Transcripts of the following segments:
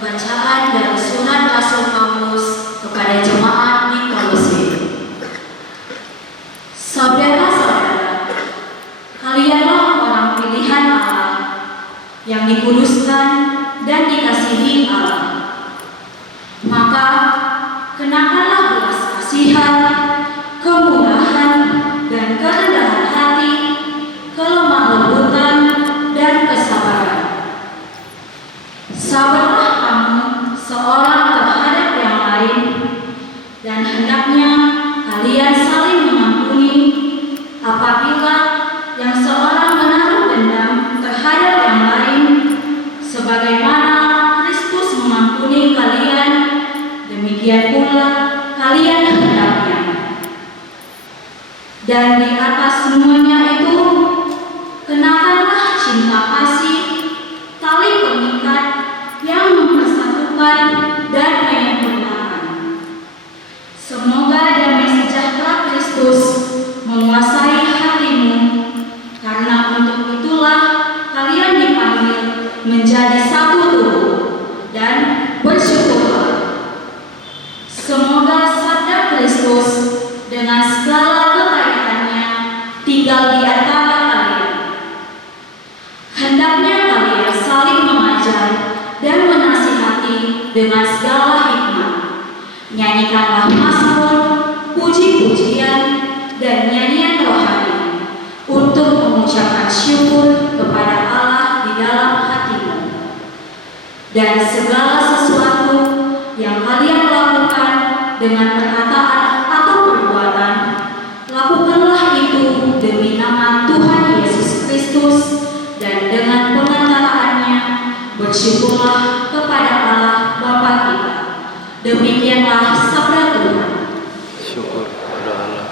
Bacaan dari surat Rasul Paulus kepada jemaat di Kolose. Saudara-saudara, kalianlah orang pilihan Allah yang dikuduskan dan dikasihi Allah. Maka kenakanlah belas kasihan, kemurahan, dan kerendahan hati, kelemah lembutan, dan kesabaran. Sabarlah kamu seorang terhadap yang lain, dan hendaknya kalian saling mengampuni apabila yang seorang menaruh dendam terhadap yang lain, sebagaimana Kristus mengampuni kalian, demikian pula kalian hendaknya. Dan di atas semuanya itu, kenakanlah cinta kasih, tali pengikat yang mempersatukan dan menyempurnakan. Semoga damai sejahtera Kristus menguasai hatimu, karena untuk itulah kalian dipanggil menjadi satu tubuh, dan bersyukurlah. Semoga sabda Kristus dengan segala kekaitannya tinggal di antara kalian. Hendaknya kalian saling mengajar dan menasihati dengan segala hikmat. Nyanyikanlah mazmur, puji-pujian, dan nyanyian rohani untuk mengucapkan syukur kepada Allah di dalam hatimu. Dan segala sesuatu yang kalian lakukan dengan perkataan atau perbuatan, lakukanlah itu demi nama Tuhan Yesus Kristus, dan dengan pengantaraannya bersyukurlah kepada Allah Bapa kita. Demikianlah sabda Tuhan. Syukur kepada Allah.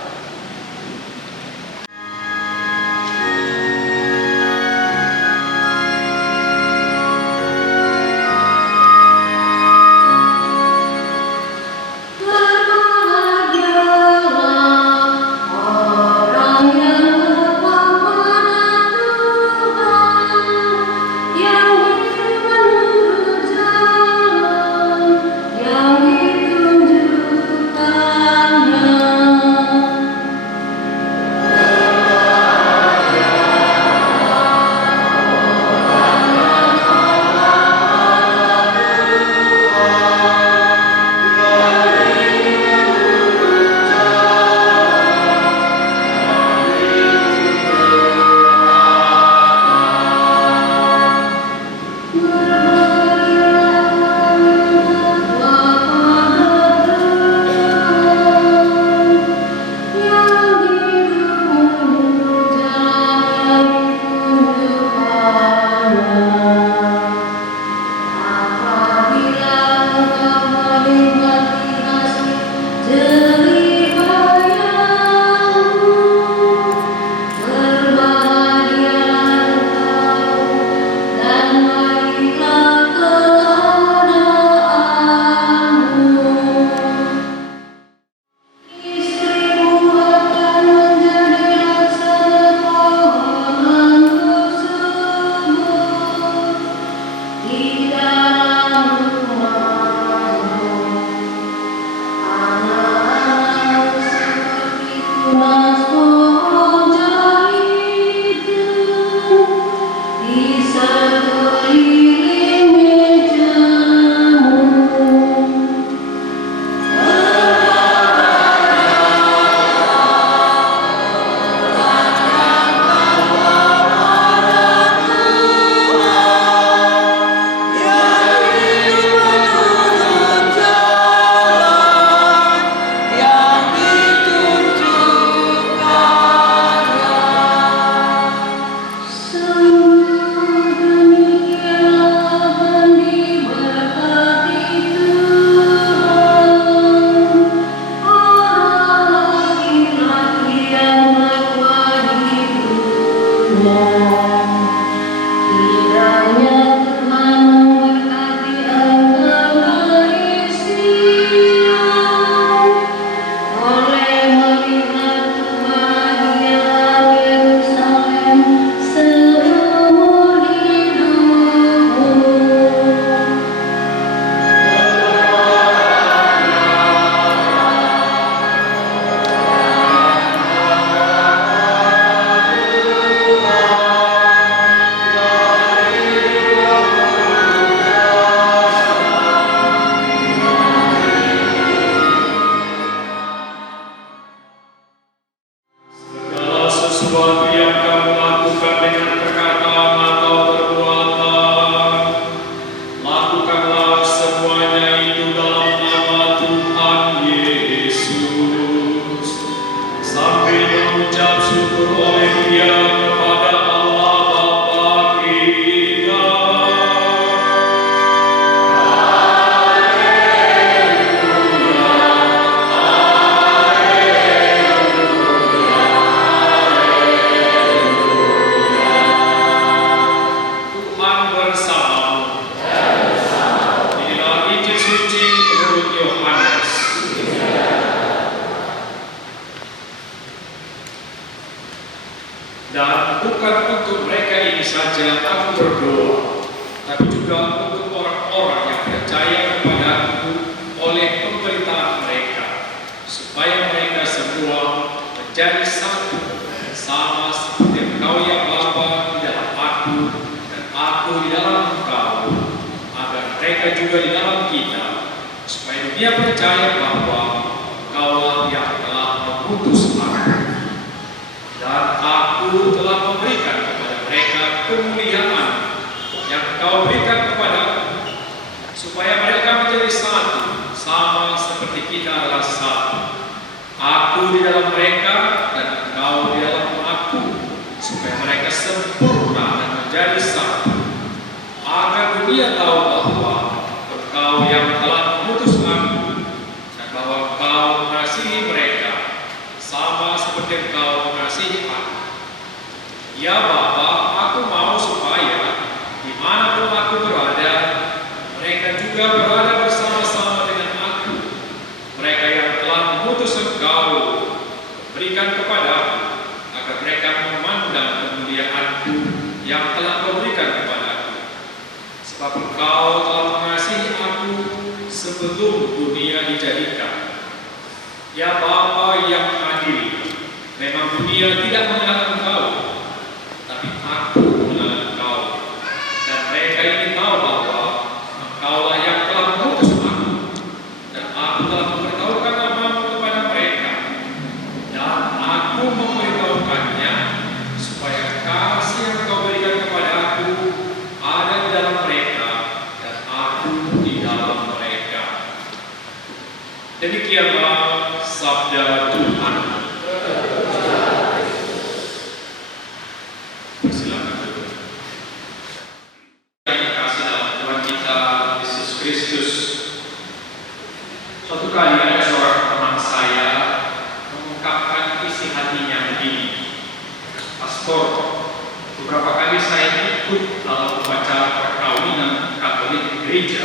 setia kepada Allah Bapa kita. Tuhan bersamamu. Inilah Injil suci menurut Yohanes. Dan bukan untuk mereka ini saja aku berdoa, tapi juga untuk orang-orang yang percaya kepada-Ku oleh pemberitaan mereka, supaya mereka semua menjadi satu, sama seperti Engkau ya Bapa di dalam Aku dan Aku di dalam Engkau, agar mereka juga di dalam kita, supaya dunia percaya bahwa Engkaulah yang telah mengutus Aku. Dan Aku telah memberikan kepada mereka kemuliaan yang Kau berikan kepadaku, supaya mereka menjadi satu, sama seperti kita adalah satu. Aku di dalam mereka dan Engkau di dalam Aku, supaya mereka sempurna dan menjadi satu, agar dunia tahu bahwa Engkau yang telah mengutus Aku dan bahwa Engkau mengasihi mereka sama seperti Engkau mengasihi Aku. Ya Bapa, Aku mau supaya dimanapun Aku berada, mereka juga berada bersama-sama dengan Aku. Mereka yang telah mengutus Engkau berikan kepadaku, agar mereka memandang kemuliaan-Ku yang telah Kau berikan kepadaku. Sebab Engkau telah mengasihi Aku sebelum dunia dijadikan. Ya Bapa yang adil, memang dunia tidak mengenal Engkau, tapi Aku mengenal Engkau, dan mereka ini tahu bahwa Engkaulah yang telah mengutus Aku, dan Aku telah memberitahukan nama-Mu kepada mereka, dan Aku memberitahukannya supaya kasih yang Kau berikan kepada Aku ada di dalam mereka, dan Aku di dalam mereka. Demikianlah sabda Tuhan. Silakan duduk. Yang dikasih dalam Tuhan kita Yesus Kristus. Suatu kali ada seorang teman saya mengungkapkan isi hatinya begini. Pastor, beberapa kali saya ikut dalam upacara perkawinan Katolik di gereja.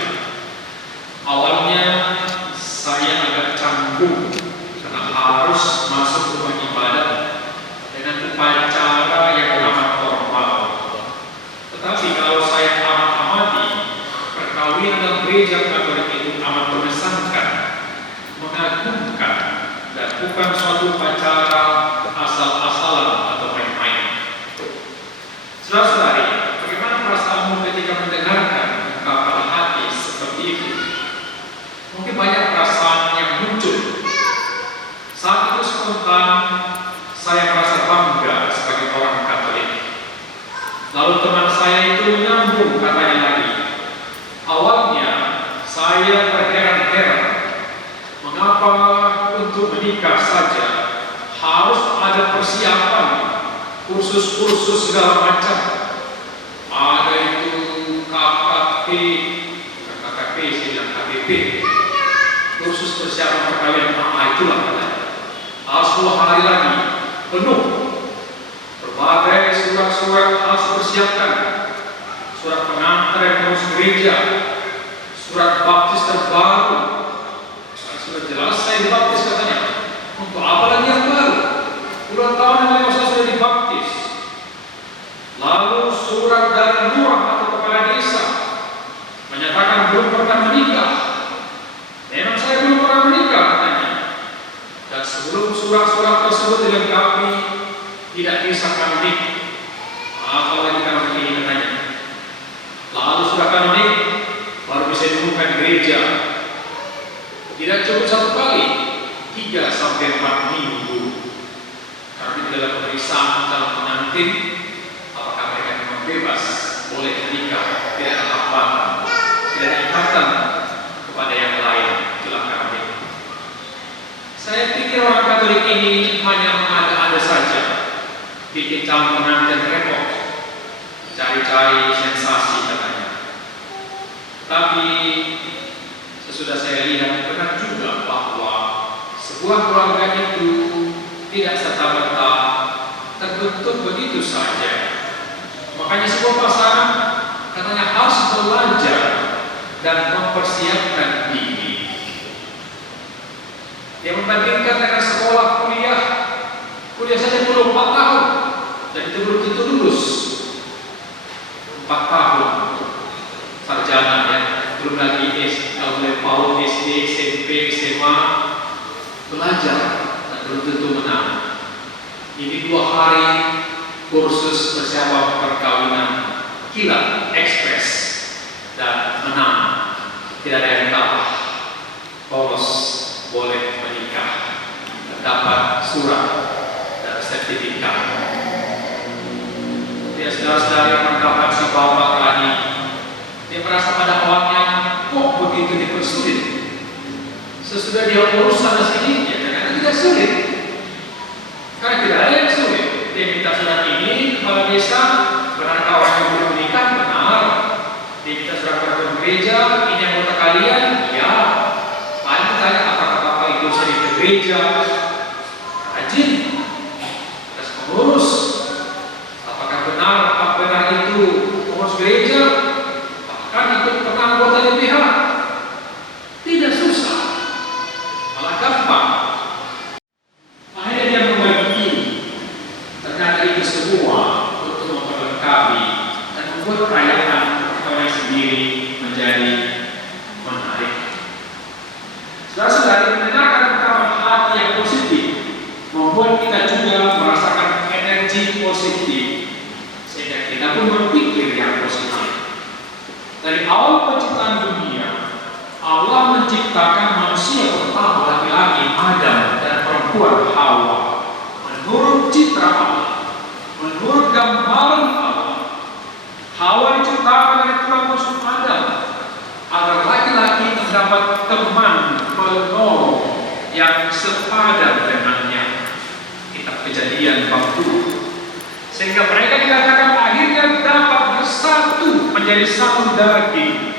Awalnya saya agak canggung karena harus masuk rumah ibadat dengan upacara yang amat formal. Tetapi kalau saya amati, perkawinan dalam gereja Katolik itu amat mengesankan, mengagumkan, dan bukan suatu upacara asal-asalan atau main-main. Saudara-saudari, bagaimana perasaanmu ketika mendengarkan ungkapan hati seperti itu? Mungkin banyak perasaan yang muncul. Saat itu spontan saya merasa bangga sebagai orang Katolik. Lalu teman saya itu menyambung katanya lagi. Awalnya saya terheran-heran, mengapa untuk menikah saja harus ada persiapan, kursus-kursus segala macam. Ada itu KKP, dan KPP. Kursus persiapan perkawinan, itulah katanya. Harus 2 hari lagi, penuh. Berbagai surat-surat harus dipersiapkan. Surat pengantar yang harus gereja, surat baptis terbaru. Sudah jelas saya dibaptis katanya. Untuk apa lagi yang baru? Puluhan tahun yang lalu saya sudah dibaptis. Lalu surat dari lurah atau kepala desa menyatakan belum pernah menikah. Memang saya belum pernah menikah katanya. Dan sebelum surat-surat tersebut dilengkapi, tidak bisa kanonik. Apalagi kanonik ini katanya. Lalu sudah kanonik, baru bisa diumumkan di gereja. Tidak cukup 1 kali, 3 sampai 4 minggu. Karena di dalam pemeriksaan dalam pengantin, apakah mereka memang bebas, boleh menikah, tidak ada hambatan, tidak ada ikatan kepada yang lain. Itulah kanonik. Saya pikir orang Katolik ini hanya mengada-ada saja. bikin calon pengantin repot, cari-cari sensasi katanya. Tapi sesudah saya lihat benar juga bahwa sebuah keluarga itu tidak serta-merta terbentuk begitu saja. Makanya sebuah pasangan katanya harus belajar dan mempersiapkan diri. Yang membandingkan dengan sekolah kuliah saja perlu 4 tahun dan itu belum tentu lulus. 4 tahun sarjana ya, belum lagi PAUD, SD, SMP, SMA belajar dan belum tentu menang. Ini 2 hari kursus persiapan perkawinan kilat ekspres dan menang, tidak ada yang kalah, polos boleh menikah, dapat surat dan sertifikat. Dia saudara-saudara yang mendapat si bapak tadi, dia merasa pada awalnya kok begitu dipersulit. Sesudah dia urus sana sini, ya ternyata tidak sulit. Karena tidak ada yang sulit. Dia minta surat ini kepala desa, benar kawan yang belum menikah, benar. Dia minta surat ke gereja, ini anggota kalian, ya. Paling tanya apakah bapak itu sering ke gereja, rajin, terus mengurus. Apakah benar itu pengurus gereja, bahkan ikut pernah anggota DPH. Tidak susah, malah gampang. Akhirnya dia membagi ternyata itu semua untuk memperlengkapi dan membuat perayaan orang sendiri menjadi menarik. Saudara-saudari, mendengarkan rekaman hati yang positif membuat kita juga merasakan energi positif sehingga kita pun berpikir yang positif. Dari awal penciptaan dunia, Allah menciptakan manusia pertama laki-laki Adam dan perempuan Hawa menurut citra Allah, menurut gambaran Allah. Hawa diciptakan dari tulang rusuk Adam agar laki-laki mendapat teman penolong yang sepadan dengannya. Kitab Kejadian bab 2. Sehingga mereka dikatakan akhirnya dapat bersatu menjadi satu daging.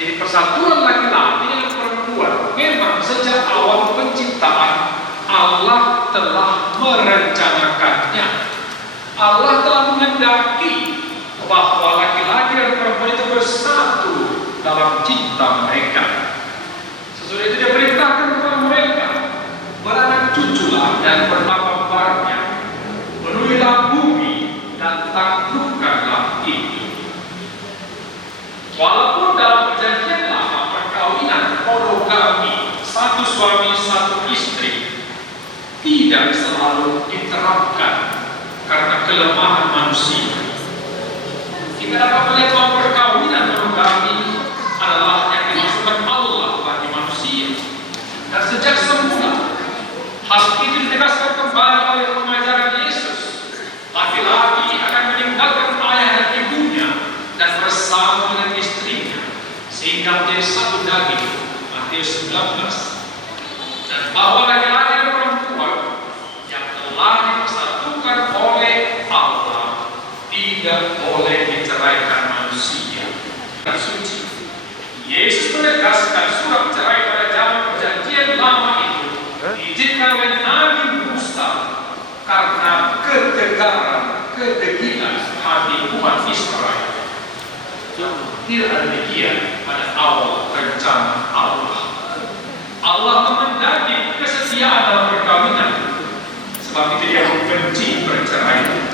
Jadi persatuan laki-laki dengan perempuan memang sejak awal penciptaan Allah telah merencanakannya. Allah telah menghendaki bahwa laki-laki dan perempuan itu bersatu dalam cinta mereka. Sesudah itu dia perintahkan kepada mereka, beranak cuculah dan bertambah-tambahnya, penuhilah bumi dan taklukkanlah itu. Walaupun dalam perjanjian lama perkawinan monogami, satu suami satu istri, tidak selalu diterapkan karena kelemahan manusia. Kita dapat melihat bahwa perkawinan monogami adalah yang dimaksudkan Allah bagi manusia. Dan sejak semula, hal itu ditegaskan kembali oleh pengajaran Yesus. Laki-laki akan meninggalkan ayah dan ibunya dan bersama dengan istrinya sehingga menjadi satu daging. Matius 19. Dan bahwa laki-laki dan perempuan yang telah dipersatukan oleh Allah tidak boleh diceraikan manusia. Suci. Yesus menegaskan surat cerai pada zaman perjanjian lama itu diizinkan oleh Nabi Musa karena ketegaran, kedegilan hati umat Israel. Tidak ada demikian pada awal rencana Allah. Allah menghendaki kesetiaan dalam perkawinan, sebab itu Dia membenci perceraian.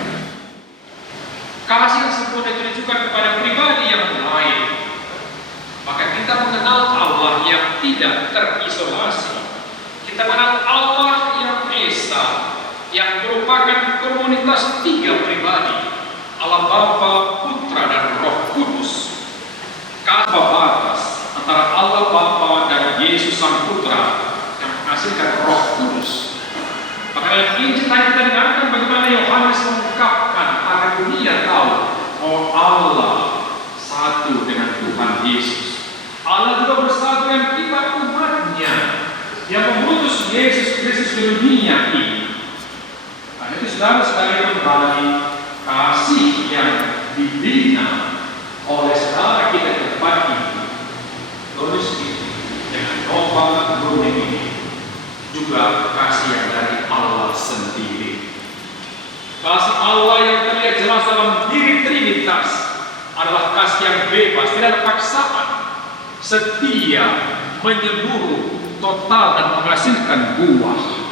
Kasih yang sempurna itu ditujukan kepada pribadi yang lain. Maka kita mengenal Allah yang tidak terisolasi. Kita mengenal Allah yang Esa, yang merupakan komunitas 3 pribadi, Allah Bapa, Putra, dan Roh Kudus. Kata batas antara Allah Bapa dan Yesus Sang Putra yang menghasilkan Roh Kudus. Maka dalam Injil tadi kita dengarkan bagaimana Yohanes mengungkapkan agar dunia tahu bahwa Allah satu dengan Tuhan Yesus. Allah juga bersatu dengan kita umatnya yang mengutus Yesus Kristus ke dunia ini. Karena itu saudara-saudari kembali, kasih yang dibina oleh saudara kita di tempat ini, tulis ini dengan Nova Bruning ini juga kasih yang dari Allah sendiri. Kasih Allah yang terlihat jelas dalam diri Trinitas adalah kasih yang bebas, tidak ada paksaan, setia, menyeluruh, total dan menghasilkan buah.